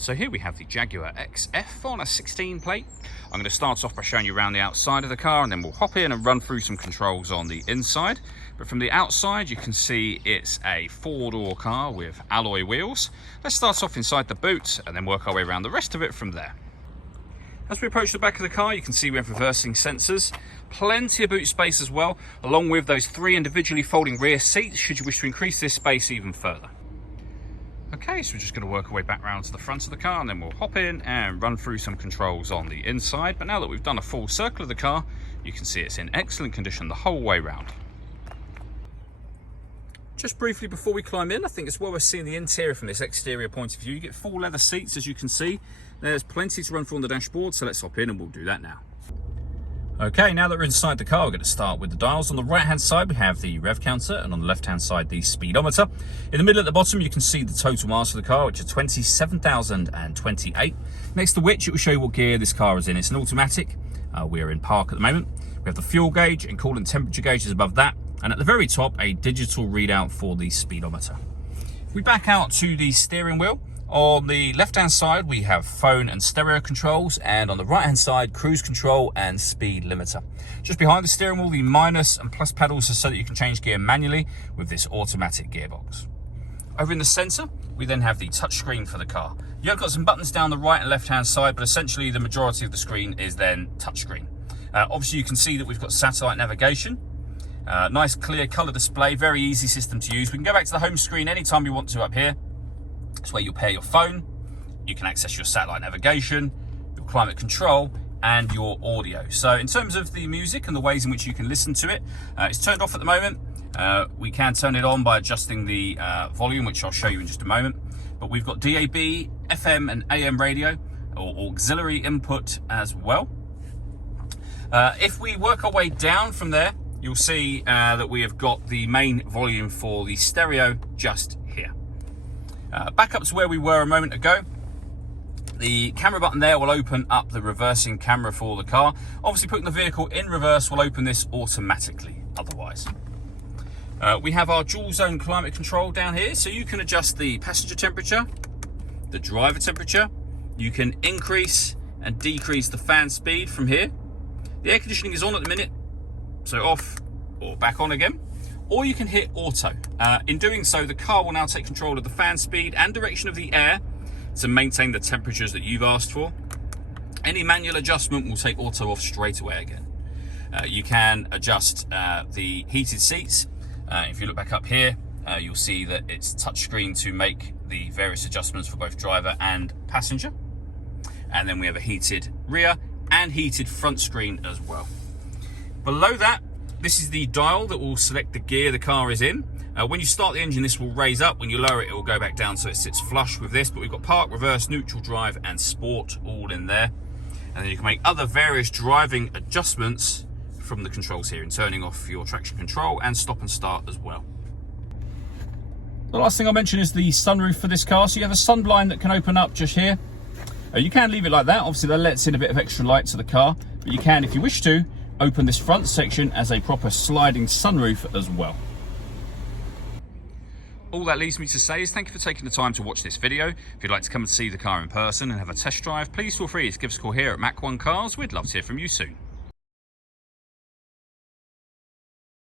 So here we have the Jaguar XF on a 16 plate. I'm going to start off by showing you around the outside of the car, and then we'll hop in and run through some controls on the inside. But from the outside you can see it's a four-door car with alloy wheels. Let's start off inside the boot and then work our way around the rest of it from there. As we approach the back of the car, you can see we have reversing sensors, plenty of boot space as well, along with those three individually folding rear seats should you wish to increase this space even further. Okay, so we're just going to work our way back round to the front of the car, and then we'll hop in and run through some controls on the inside. But now that we've done a full circle of the car, you can see it's in excellent condition the whole way round. Just briefly before we climb in, I think it's well worth seeing the interior from this exterior point of view. You get full leather seats, as you can see. There's plenty to run through on the dashboard, so let's hop in and we'll do that now. Okay, now that we're inside the car, we're going to start with the dials. On the right-hand side, we have the Rev Counter, and on the left-hand side, the speedometer. In the middle at the bottom, you can see the total miles for the car, which are 27,028. Next to which, it will show you what gear this car is in. It's an automatic. We're in park at the moment. We have the fuel gauge and coolant temperature gauges above that. And at the very top, a digital readout for the speedometer. If we back out to the steering wheel, on the left-hand side, we have phone and stereo controls, and on the right-hand side, cruise control and speed limiter. Just behind the steering wheel, the minus and plus pedals are so that you can change gear manually with this automatic gearbox. Over in the center, we then have the touchscreen for the car. You have got some buttons down the right and left-hand side, but essentially the majority of the screen is then touchscreen. Obviously, you can see that we've got satellite navigation. Nice clear color display, very easy system to use. We can go back to the home screen anytime you want to up here. It's where you'll pair your phone, you can access your satellite navigation, your climate control, and your audio. So in terms of the music and the ways in which you can listen to it, it's turned off at the moment. We can turn it on by adjusting the volume, which I'll show you in just a moment. But we've got DAB, FM and AM radio, or auxiliary input as well. If we work our way down from there, you'll see that we have got the main volume for the stereo just here. Back up to where we were a moment ago. The camera button there will open up the reversing camera for the car. Obviously, putting the vehicle in reverse will open this automatically otherwise. We have our dual zone climate control down here, so you can adjust the passenger temperature, the driver temperature. You can increase and decrease the fan speed from here. The air conditioning is on at the minute, so off or back on again. Or you can hit auto. In doing so, the car will now take control of the fan speed and direction of the air to maintain the temperatures that you've asked for. Any manual adjustment will take auto off straight away again. You can adjust the heated seats. If you look back up here, you'll see that it's touchscreen to make the various adjustments for both driver and passenger. And then we have a heated rear and heated front screen as well. Below that, this is the dial that will select the gear the car is in. When you start the engine, this will raise up. When you lower it, it will go back down so it sits flush with this. But we've got park, reverse, neutral, drive and sport all in there. And then you can make other various driving adjustments from the controls here, in turning off your traction control and stop and start as well. The last thing I'll mention is the sunroof for this car. So you have a sun blind that can open up just here. You can leave it like that. Obviously, that lets in a bit of extra light to the car. But you can, if you wish to, open this front section as a proper sliding sunroof as well. All that leaves me to say is thank you for taking the time to watch this video. If you'd like to come and see the car in person and have a test drive, please feel free to give us a call here at Mach 1 Cars. We'd love to hear from you soon.